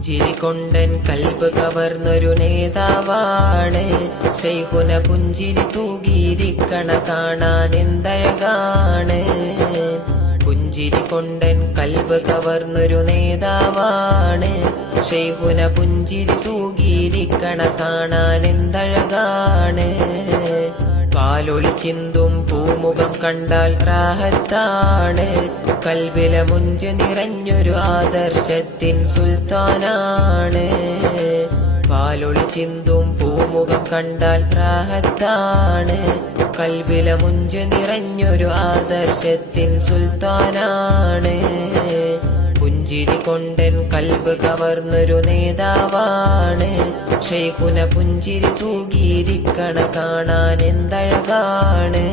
പുഞ്ചിരി കൊണ്ടൻ കൽബ് കവർന്നൊരു നേതാവാണ്. ശൈഖുന പുഞ്ചിരി തൂകിയിരിക്കണ കാണാൻ എന്തഴകാണ്. പുഞ്ചിരി കൊണ്ടൻ കൽബ് കവർന്നൊരു നേതാവാണ്. ശൈഖുന പുഞ്ചിരി തൂകിയിരിക്കണ കാണാൻ എന്തഴകാണ്. പാലൊളി ചിന്തും പൂമുഖം കണ്ടാൽ റാഹത്താണ്. കൽബിലെ മുഞ്ച് നിറഞ്ഞൊരു ആദർശത്തിൻ സുൽത്താനാണ്. പാലൊളി ചിന്തും പൂമുഖം കണ്ടാൽ റാഹത്താണ്. കൽബിലെ മുഞ്ച് നിറഞ്ഞൊരു ആദർശത്തിൻ സുൽത്താനാണ്. പുഞ്ചിരി കൊണ്ടൻ കൽബ് കവർന്നൊരു നേതാവാണ്. ശൈഖുന പുഞ്ചിരി തൂകിയിരിക്കണ കാണാൻ എന്തഴകാണ്.